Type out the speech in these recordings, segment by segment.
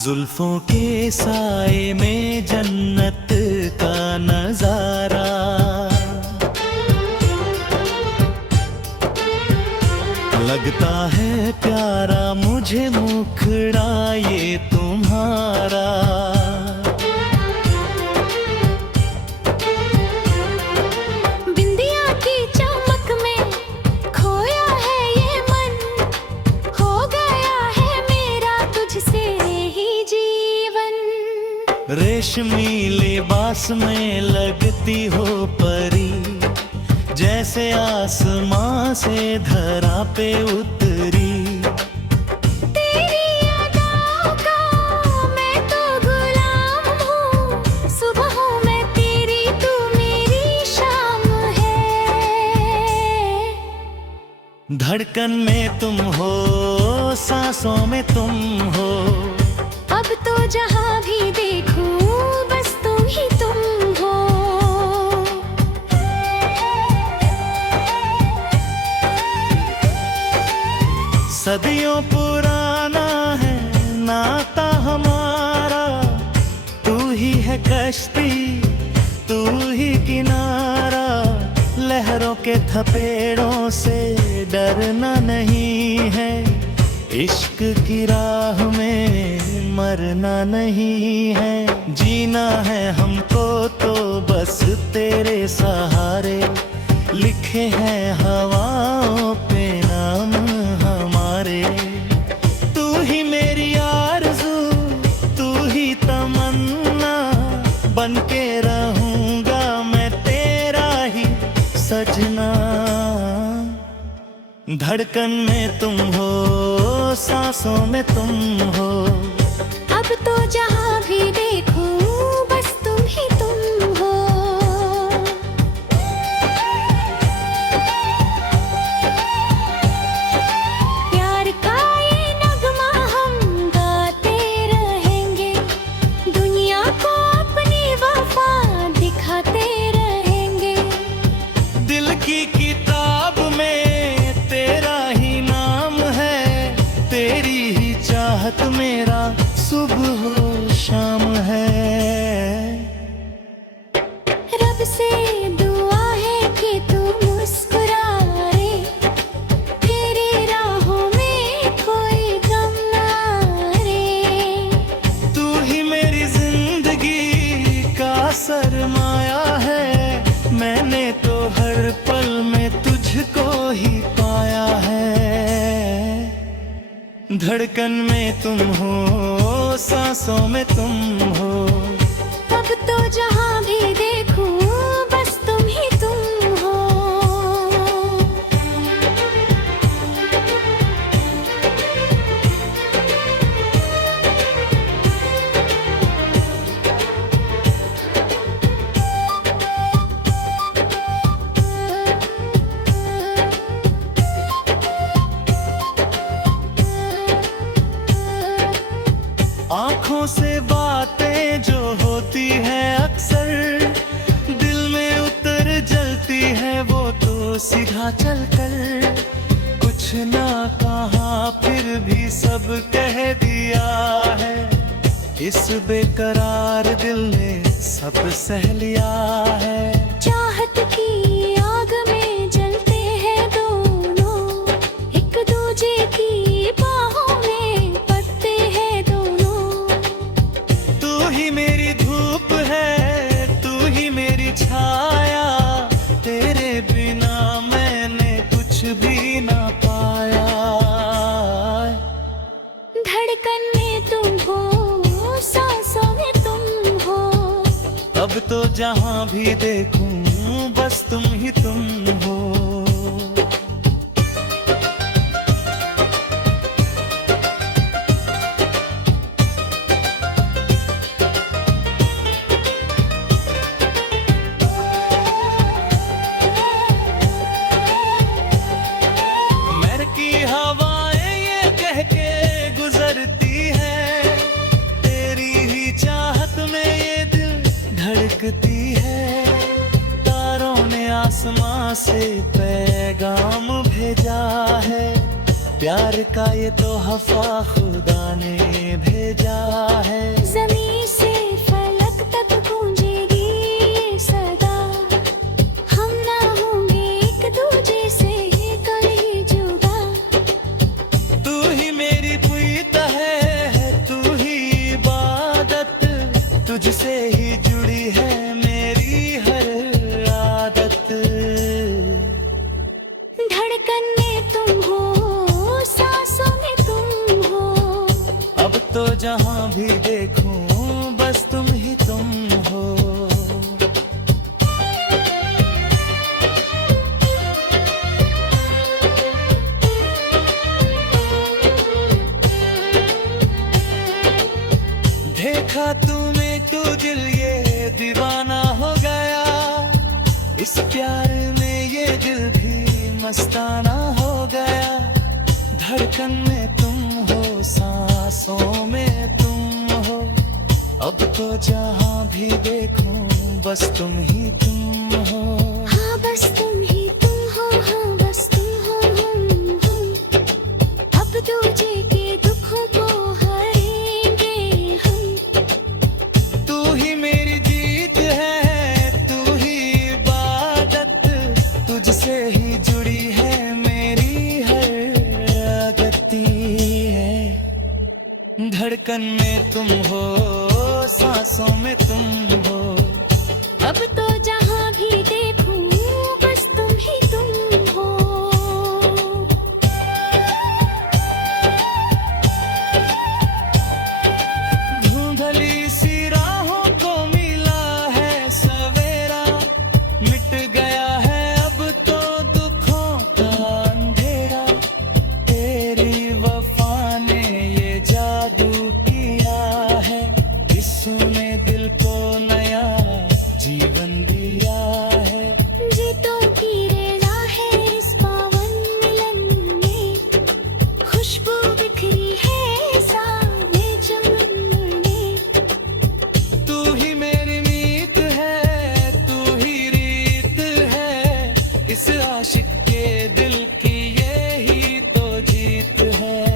जुल्फों के साए में जन्नत का नजारा, लगता है प्यारा मुझे मुखड़ा ये तुम्हारा। बिंदिया की चमक में खोया है ये मन, हो गया है मेरा तुझसे ही जीवन। रेशमी लिबास में लगती हो परी, जैसे आसमां से धरा पे उतरी। तेरी अदाओं का मैं तो गुलाम हूँ, सुबह हूँ मैं तेरी, तू मेरी शाम है। धड़कन में तुम हो, सांसों में तुम हो, अब तो जहाँ भी देखूं बस तुम ही तुम हो। सदियों पुराना है नाता हमारा। तू ही है कश्ती, तू ही किनारा, लहरों के थपेड़ों से डरना नहीं है। इश्क की राह में मरना नहीं है। जीना है हमको तो बस तेरे सहारे, लिखे हैं हवाओं पे नाम हमारे। तू ही मेरी आरज़ू, तू ही तमन्ना, बनके रहूंगा मैं तेरा ही सजना। धड़कन में तुम हो, सांसों में तुम हो, अब तो जहाँ भी देखूं बस तुम ही तुम हो। प्यार का ये नगमा हम गाते रहेंगे, दुनिया को अपनी वफा दिखाते रहेंगे। दिल की किताब में तेरा ही नाम है, तेरी ही चाहत मेरा सुबह हो शाम है। रब से दुआ है कि तू मुस्कुरा रे, तेरी राहों में कोई गम ना रे। तू ही मेरी जिंदगी का सरमाया है, मैंने तो हर पल में तुझको ही पाया है। धड़कन में तुम हो, सांसों में तुम हो, अब तो जहाँ भी देखूं बस तुम ही तुम हो। आँखों से बातें जो होती है अक्सर, दिल में उतर जलती है वो तो सीधा चलकर। कुछ ना कहा फिर भी सब कह दिया है, इस बेकरार दिल ने सब सह लिया है। चाहत की आग में जलते हैं दोनों, एक दूजे की बाहों में पड़ते हैं दोनों। तू ही मेरी धूप है, तू ही मेरी छाया, तेरे बिना मैंने कुछ भी ना पाया। धड़कन में तुम हो, सांसों में तुम हो, अब तो जहाँ भी देखूं बस तुम ही तुम हो। महर की हवाएं ये कह के गुजरती है, तेरी ही चाहत में ये दिल धड़कती है। तारों ने आसमां से पैगाम भेजा है, प्यार का ये तोहफा खुदा ने भेजा जहां भी देखूं बस तुम ही तुम हो। देखा तूने तो दिल ये दीवाना हो गया, इस प्यार में ये दिल भी मस्ताना हो गया। धड़कन में तुम हो, सांसों में तुम हो, अब तो जहां भी देखूं बस तुम ही तुम हो। हाँ बस तुम ही तुम हो, हाँ बस तुम हो हम। अब दूजे के दुखों को हरेंगे हम। तू ही मेरी जीत है, तू ही इबादत, तुझसे ही जुड़ी है मेरी हर गति है। धड़कन में तुम हो, सांसों में तुम हो, अब तो जहां भी देखूं बस तुम ही तुम हो। धुंधली सी राहों को मिला है सवेरा, मिट गया है अब तो दुखों का अंधेरा। तेरी वफा ने ये जादू किया है, इसने दिल को नया जीवन दिया है। जीतों की रेला है इस पावन मिलन में, खुशबू बिखरी है सारे चमन में। तू ही मेरी मीत है, तू ही रीत है, इस आशिक के दिल की यही तो जीत है।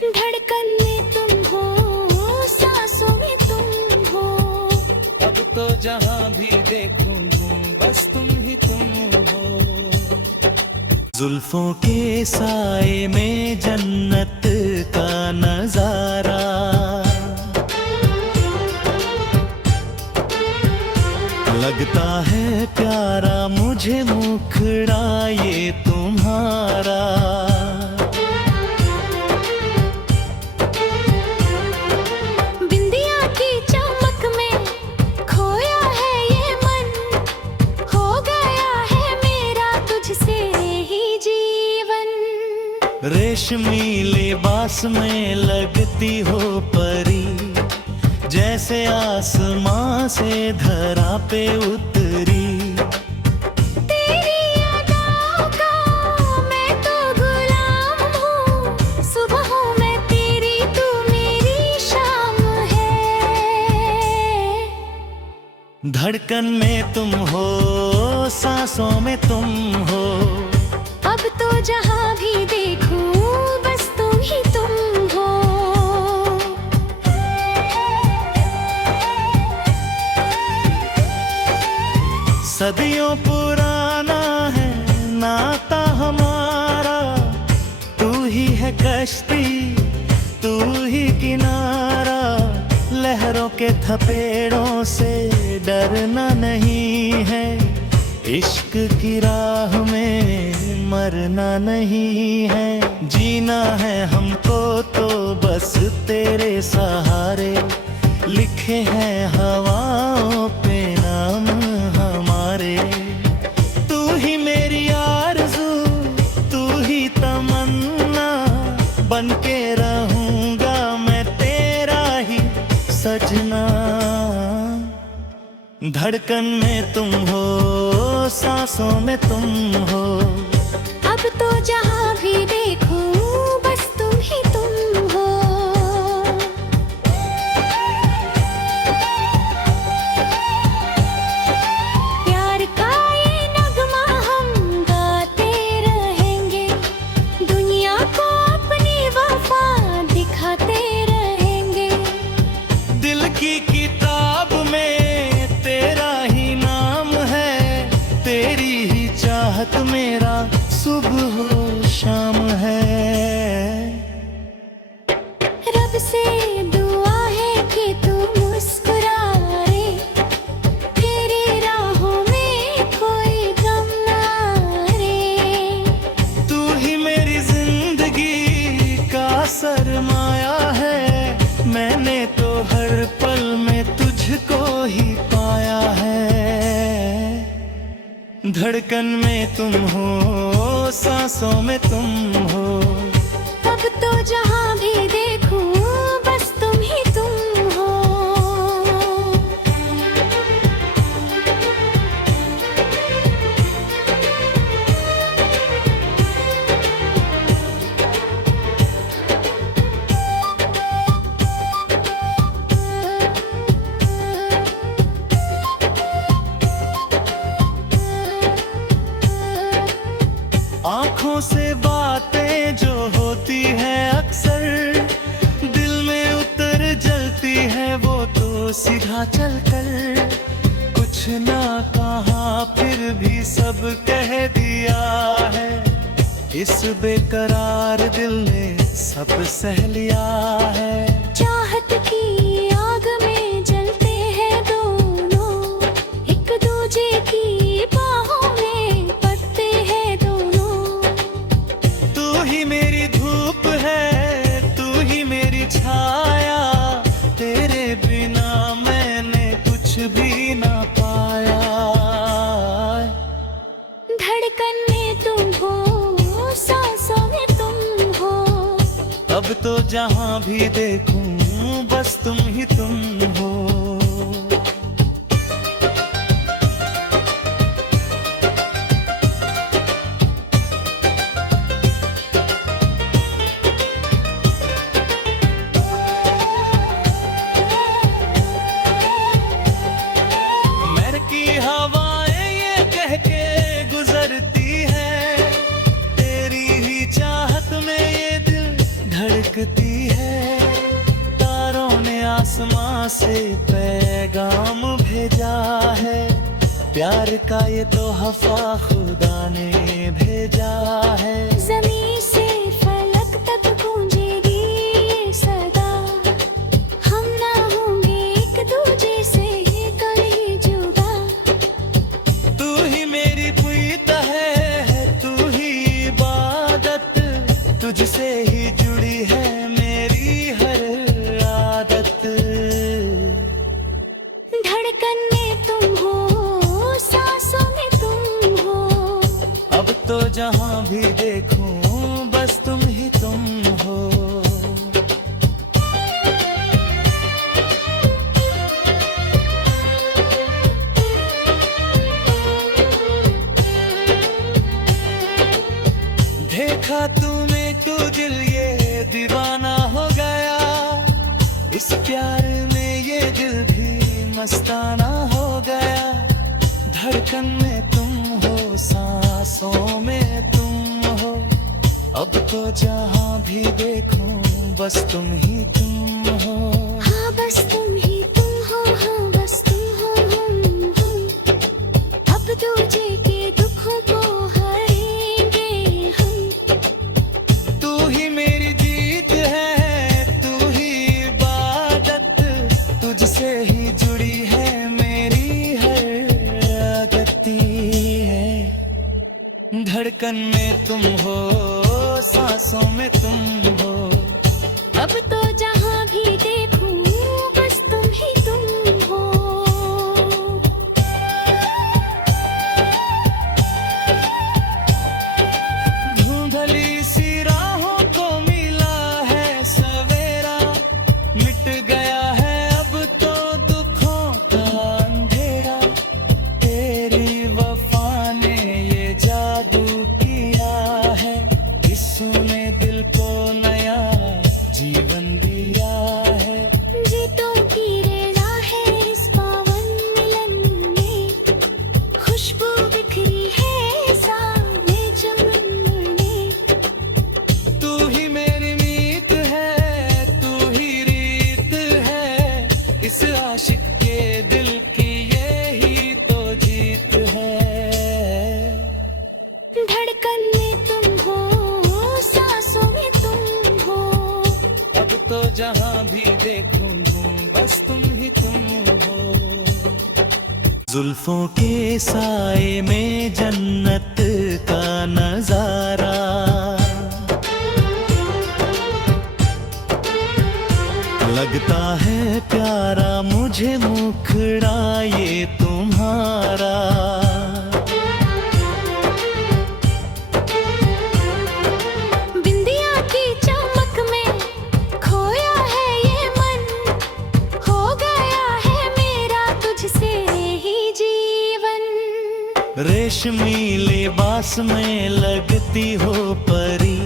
धड़कन में तुम हो, सांसों में तुम हो, अब तो जहां भी देखूं बस तुम ही तुम हो। जुल्फों के साए में जन्नत का नजारा, लगता है प्यारा मुझे मुखड़ा ये तुम्हारा। बिंदिया की चमक में खोया है ये मन, हो गया है मेरा तुझसे ही जीवन। रेशमी लिबास में लगती हो परी, जैसे आसमां से धरा पे उतरी। तेरी अदाओं का मैं तो गुलाम हूँ, सुबहों में तेरी तू मेरी शाम है। धड़कन में तुम हो, सांसों में तुम हो, अब तो जहां भी देखूं बस तुम ही तुम हो। सदियों पुराना है नाता हमारा, तू ही है कश्ती, तू ही किनारा। लहरों के थपेड़ों से डरना नहीं है, इश्क की राह में मरना नहीं है। जीना है हमको तो बस तेरे सहारे, लिखे हैं हवाओं पे नाम हमारे। तू ही मेरी आरज़ू, तू ही तमन्ना, बनके रहूंगा मैं तेरा ही सजना। धड़कन में तुम हो, सांसों में तुम हो, अब तो जहां भी देखूं बस तुम ही तुम हो। प्यार का ये नगमा हम गाते रहेंगे, दुनिया को अपनी वफा दिखाते रहेंगे। दिल की किताब में तेरा ही नाम है, तेरी ही चाहत मेरा सुबह हो शाम है। रब से दुआ है कि तू मुस्कुराए, तेरी राहों में कोई गम ना रे। तू ही मेरी जिंदगी का सरमाया है, धड़कन में तुम हो, सांसों में तुम हो। अब तो जहाँ भी देखूं बस तुम ही तुम हो। आँखों से बातें जो होती हैं अक्सर, दिल में उतर जलती है वो तो सीधा चलकर। कुछ ना कहा फिर भी सब कह दिया है, इस बेकरार दिल ने सब सह लिया है। चाहत की आग में जलते हैं दोनों, एक दूजे की बाहों में पड़ते हैं दोनों। तू ही मेरी धूप है, तू ही मेरी छाया, तेरे बिना मैंने कुछ भी ना पाया। धड़कन में तुम हो, सांसों में तुम हो। अब तो जहाँ भी देखूं बस तुम ही तुम हो। हवाएं ये कह के गुजरती है, तेरी ही चाहत में ये दिल धड़कती है। तारों ने आसमां से पैगाम भेजा है, प्यार का ये तोहफा खुदा ने भेजा है। ज़मीं से फलक तक गूंजेगी ये सदा, हम ना होंगे एक दूजे से कभी जुदा। तू ही मेरी प्रीत है, तू ही इबादत, तुझसे ही जुड़ी है मेरी हर आदत। धड़कन में तुम हो, सांसों में तुम हो। अब तो जहाँ भी देखूं बस तुम ही तुम हो। देखा तुम्हें तो दिल ये दीवाना हो गया, इस प्यार में ये दिल भी मस्ताना हो गया। धड़कन में तुम हो, सांसों में तुम हो। अब तो जहाँ भी देखूं बस तुम ही तुम हो। हाँ बस तुम ही तुम हो, हाँ बस तुम हो हम। अब दूजे के दुखों को हरेंगे हम। तू ही मेरी जीत है, तू ही इबादत, तुझसे ही जुड़ी है मेरी हर गति है। धड़कन में तुम हो, सांसों में तुम हो। अब तो जहाँ भी देखूं बस तुम ही तुम हो। धुंधली सी राहों को मिला है सवेरा, मिट गया है अब तो दुखों का अंधेरा। तेरी वफा ने ये जादू किया है, इसने दिल को नया जीवन दिया है। जीतों की रेला है इस पावन मिलन में, खुशबू बिखरी है सामने चमन में। तू ही मेरी मीत है, तू ही रीत है, इस आशिक के दिल की यही तो जीत है। धड़कन में तुम हो, सांसों में तुम हो। अब तो जहाँ भी देखूं बस तुम ही तुम हो। जुल्फों के साए में जन्नत का नजारा, लगता है प्यारा मुझे मुखड़ा ये तुम्हारा। रेशमी लिबास में लगती हो परी,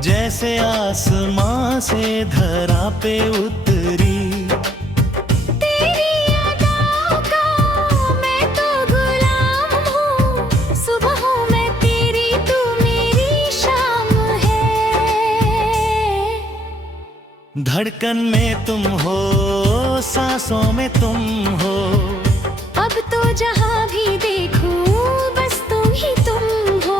जैसे आसमां से धरा पे उतरी। तेरी अदाओं का मैं तो गुलाम हूँ, सुबह हूँ मैं तेरी, तू मेरी शाम है। धड़कन में तुम हो, सांसों में तुम हो, अब तो जहाँ भी देखूं बस तुम ही तुम हो।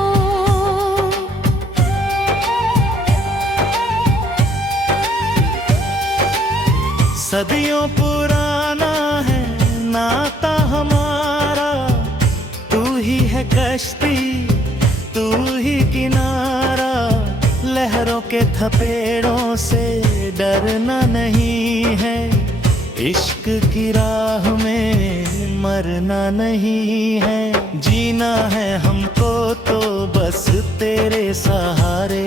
सदियों पुराना है नाता हमारा, तू ही है कश्ती तू ही किनारा। लहरों के थपेड़ों से डरना नहीं है, इश्क की राह में मरना नहीं है। जीना है हमको तो बस तेरे सहारे,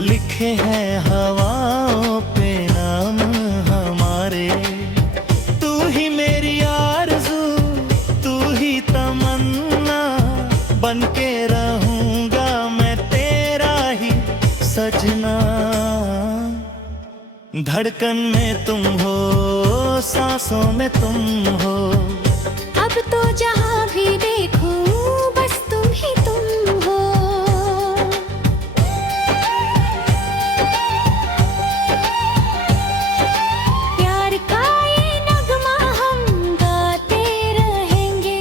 लिखे हैं हवाओं पे नाम हमारे। तू ही मेरी आरज़ू, तू ही तमन्ना, बन के रहूंगा मैं तेरा ही सजना। धड़कन में तुम हो, सांसों में तुम हो, अब तो जहाँ भी देखूं बस तुम ही तुम हो। प्यार का ये नगमा हम गाते रहेंगे,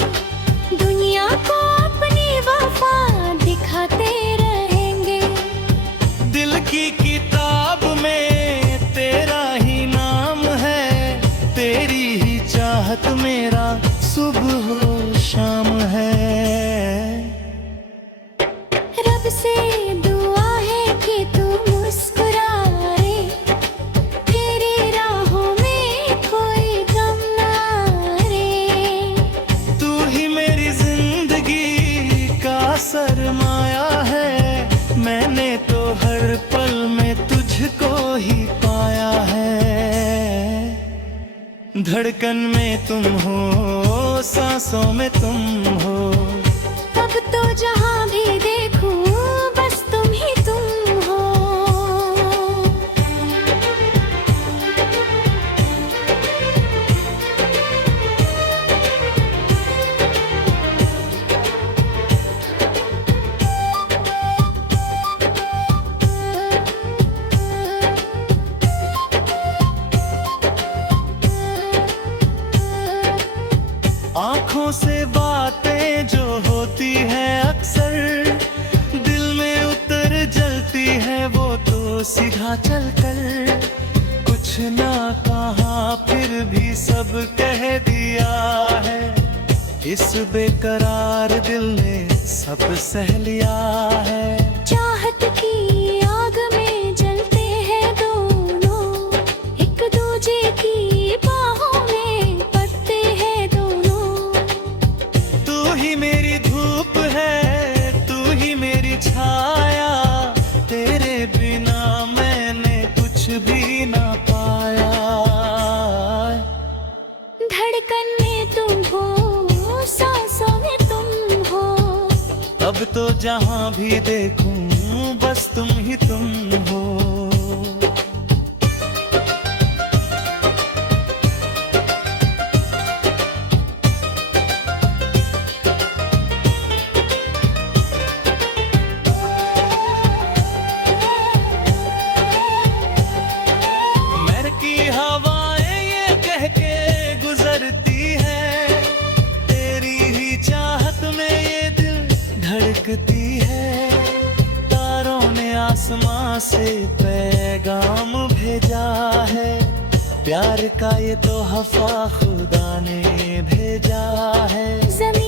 दुनिया को अपनी वफा दिखाते रहेंगे। दिल की किताब में तेरा ही नाम है, तेरी ही चाहत मेरा सुबह हो शाम है। रब से दुआ है कि तू मुस्कुराए, तेरी राहों में कोई गम ना रे। तू ही मेरी जिंदगी का सरमाया है, मैंने तो हर पल में तुझको ही पाया है। धड़कन में तुम हो, सांसों में तुम हो, अब तो जहाँ भी देखूं बस तुम ही तुम हो। आँखों से बातें जो होती है अक्सर, दिल में उतर जलती है वो तो सीधा चलकर। कुछ ना कहा फिर भी सब कह दिया है, इस बेकरार दिल ने सब सह लिया है। चाहत की आग में जलते हैं दोनों, एक दूजे की बाहों में पड़ते हैं दोनों। तू ही मेरी धूप है, तू ही मेरी छाया, तेरे बिना मैंने कुछ भी ना पाया। धड़कन में तुम हो, सांसों में तुम हो, अब तो जहाँ भी देखूं बस तुम ही तुम हो। महर की हवाएं ये कह के गुजरती है, तेरी ही चाहत में ये दिल धड़कती है। तारों ने आसमां से पैगाम भेजा है, प्यार का ये तोहफा खुदा ने भेजा है। ज़मीं